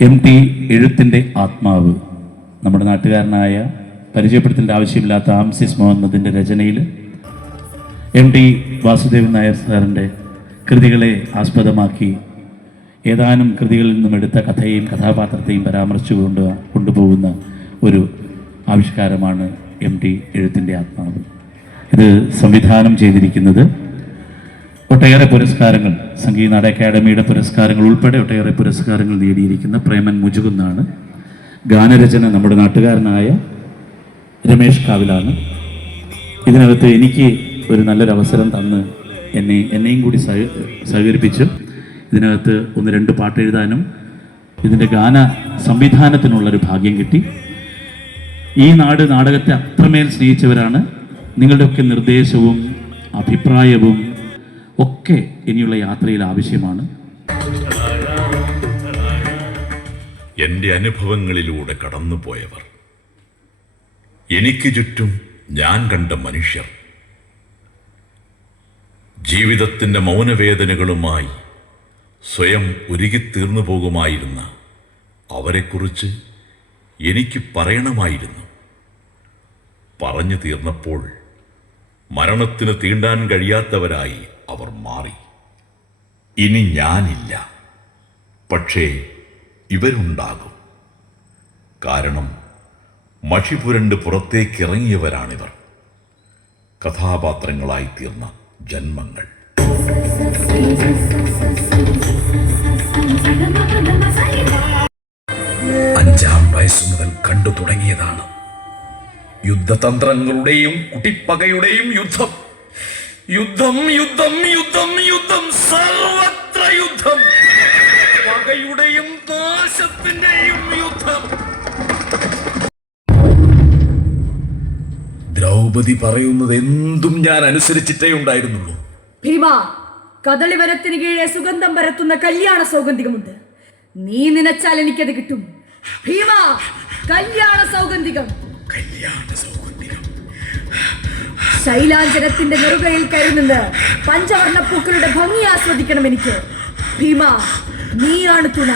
M T എഴുത്തിന്റെ ആത്മാവ്. നമ്മുടെ നാട്ടുകാരനായ പരിചയപ്പെടുത്തേണ്ട ആവശ്യമില്ലാത്ത ആംസിസ് മുഹമ്മദിന്റെ രചനയിൽ എം ടി വാസുദേവൻ നായർ സാറിന്റെ കൃതികളെ ആസ്പദമാക്കി ഏതാനും കൃതികളിൽ നിന്നും എടുത്ത കഥയെയും കഥാപാത്രത്തെയും പരാമർശിച്ചു പരാമർശിച്ചുകൊണ്ട് കൊണ്ടുപോകുന്ന ഒരു ആവിഷ്കാരമാണ് എം ടി എഴുത്തിന്റെ ആത്മാവ്. ഇത് സംവിധാനം ചെയ്തിരിക്കുന്നത് ഒട്ടേറെ പുരസ്കാരങ്ങൾ സംഗീത നാടക അക്കാദമിയുടെ പുരസ്കാരങ്ങൾ ഉൾപ്പെടെ ഒട്ടേറെ പുരസ്കാരങ്ങൾ നേടിയിരിക്കുന്ന പ്രേമൻ മുജുകുന്നാണ്. ഗാനരചന നമ്മുടെ നാട്ടുകാരനായ രമേഷ് കാവിലാണ്. ഇതിനകത്ത് എനിക്ക് ഒരു നല്ലൊരു അവസരം തന്ന് എന്നെ എന്നെയും കൂടി സഹ സഹകരിപ്പിച്ച് ഇതിനകത്ത് ഒന്ന് രണ്ട് പാട്ട് എഴുതാനും ഇതിന്റെ ഗാന സംവിധാനത്തിനുള്ളൊരു ഭാഗ്യം കിട്ടി. ഈ നാട് നാടകത്തെ അത്രമേൽ സ്നേഹിച്ചവരാണ്. നിങ്ങളുടെയൊക്കെ നിർദ്ദേശവും അഭിപ്രായവും ഒക്കെ ഇനിയുള്ള യാത്രയിൽ ആവശ്യമാണ്. എന്റെ അനുഭവങ്ങളിലൂടെ കടന്നുപോയവർ. എനിക്ക് ചുറ്റും ഞാൻ കണ്ട മനുഷ്യർ. ജീവിതത്തിന്റെ മൗനവേദനകളുമായി സ്വയം ഒരുകിത്തീർന്നു പോകുമായിരുന്ന അവരെക്കുറിച്ച് എനിക്ക് പറയണമായിരുന്നു. പറഞ്ഞു തീർന്നപ്പോൾ മരണത്തിന് തീണ്ടാൻ കഴിയാത്തവരായി അവർ മാറി. ഇനി ഞാനില്ല. പക്ഷേ ഇവരുണ്ടാകും. കാരണം മഷി പുരണ്ട് പുറത്തേക്കിറങ്ങിയവരാണിവർ. കഥാപാത്രങ്ങളായി തീർന്ന ജന്മങ്ങൾ. അഞ്ചാം വയസ്സു മുതൽ കണ്ടു തുടങ്ങിയതാണ്. യുദ്ധതന്ത്രങ്ങളുടെയും കുട്ടിപ്പകയുടെയും യുദ്ധം. യുദ്ധം യുദ്ധം യുദ്ധം യുദ്ധം സർവത്ര യുദ്ധം. പകയുടെയും നാശത്തിന്റെയും യുദ്ധം. ദ്രൗപദി പറയുന്നത് എന്തും ഞാൻ അനുസരിച്ചിട്ടേ ഉണ്ടായിരുന്നുള്ളൂ. ഭീമ കദളിവരത്തിന് കീഴെ സുഗന്ധം പരത്തുന്ന കല്യാണ സൗഗന്ധികമുണ്ട്. നീ നിനച്ചാൽ എനിക്കത് കിട്ടും. ഭീമ കല്യാണ സൗഗന്ധികം. കല്യാണ സൗഗന്ധികം ശൈലാഞ്ജനത്തിന്റെ നെറുകയിൽ കയറുന്നത് പഞ്ചവർണ പൂക്കളുടെ ഭംഗി ആസ്വദിക്കണം എനിക്ക്. ഭീമ നീയാണ് തുണ.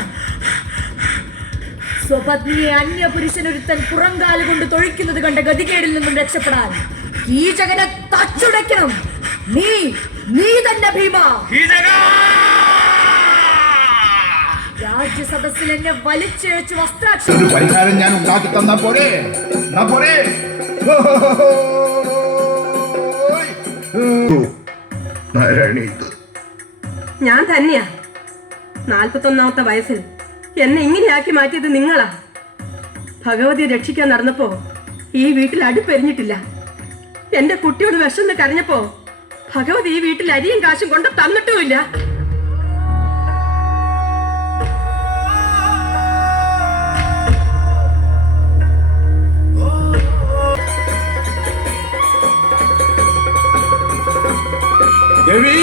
സ്വപത്നിയെ അന്യ പുരുഷനൊരുത്തൻ പുറങ്കാൽ കൊണ്ട് തൊഴിക്കുന്നത് കണ്ട ഗതികേടിൽ നിന്നും രക്ഷപ്പെടാൻ ഈ ജഗനെ തച്ചുടയ്ക്കണം. നീ നീ തന്നെ ഭീമ. രാജ്യസദസ്സിൽ എന്നെ വലിച്ചിഴച്ച് വസ്ത്രാക്ഷരം ഒരു പരിഹാരം ഞാൻ ഉണ്ടാക്കി തന്നാ പോരെ. പോരെ. ഞാൻ തന്നെയാ. നാൽപ്പത്തൊന്നാമത്തെ വയസ്സിൽ. എന്നെ ഇങ്ങനെയാക്കി മാറ്റിയത് നിങ്ങളാ. ഭഗവതിയെ രക്ഷിക്കാൻ നടന്നപ്പോ ഈ വീട്ടിൽ അടുപ്പെരിഞ്ഞിട്ടില്ല. എന്റെ കുട്ടിയോട് വിശന്ന് കരഞ്ഞപ്പോ ഭഗവതി ഈ വീട്ടിൽ അരിയും കാശും കൊണ്ട് തന്നിട്ടുമില്ല. ദേവി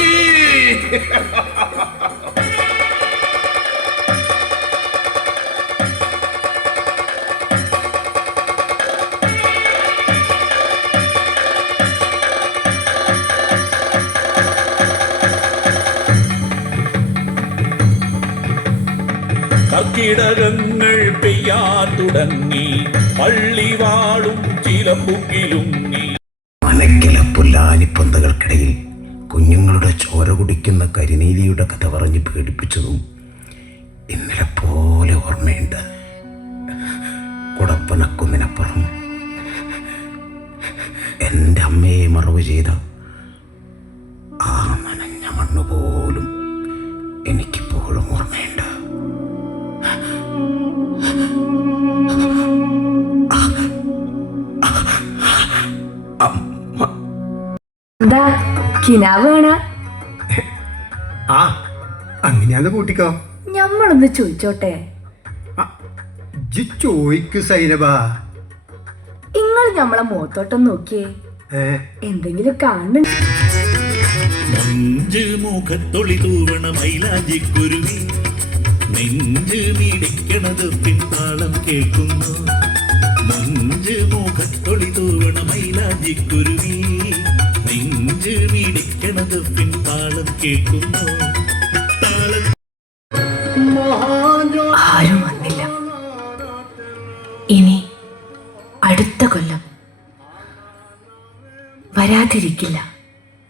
കർക്കിടകങ്ങൾ പെയ്യാൻ തുടങ്ങി പള്ളി പള്ളിവാളും ചിലമ്പുകിലുങ്ങി. അനക്കല പുല്ലാനിപ്പന്തകൾക്കിടയിൽ കുഞ്ഞുങ്ങളുടെ ചോര കുടിക്കുന്ന കരിനീലിയുടെ കഥ പറഞ്ഞ് പേടിപ്പിച്ചതും ഇന്നലെ പോലെ ഓർമ്മയുണ്ട്. കുടപ്പനക്കുന്നിനപ്പുറം. എന്റെ അമ്മയെ മറവ് ചെയ്ത ആ നനഞ്ഞ മണ്ണ് പോലും എനിക്കിപ്പോഴും ഓർമ്മയുണ്ട്. എന്താ കിനാവ് കാണാ ആ അങ്ങനെയാന്ന് കൂട്ടിക്കോ? ഞമ്മളൊന്ന് ചോദിച്ചോട്ടെ. ചോയ്ക്ക് സൈനബ. നിങ്ങൾ ഞമ്മളെ മുഖത്തോട്ടം നോക്കിയേ. എന്തെങ്കിലും കാണുന്നുണ്ട്. നെഞ്ച് മുഖത്തൊളി തൂവണ മൈലാജിക്കുരുവി നെഞ്ച് മിടിക്കണത് പിൻതാളം കേൾക്കുന്നു. നെഞ്ച് മുഖത്തൊളി തൂവണ മൈലാജിക്കുരുവി കേൾക്കുന്നു. ആരും വന്നില്ല. ഇനി അടുത്ത കൊല്ലം വരാതിരിക്കില്ല.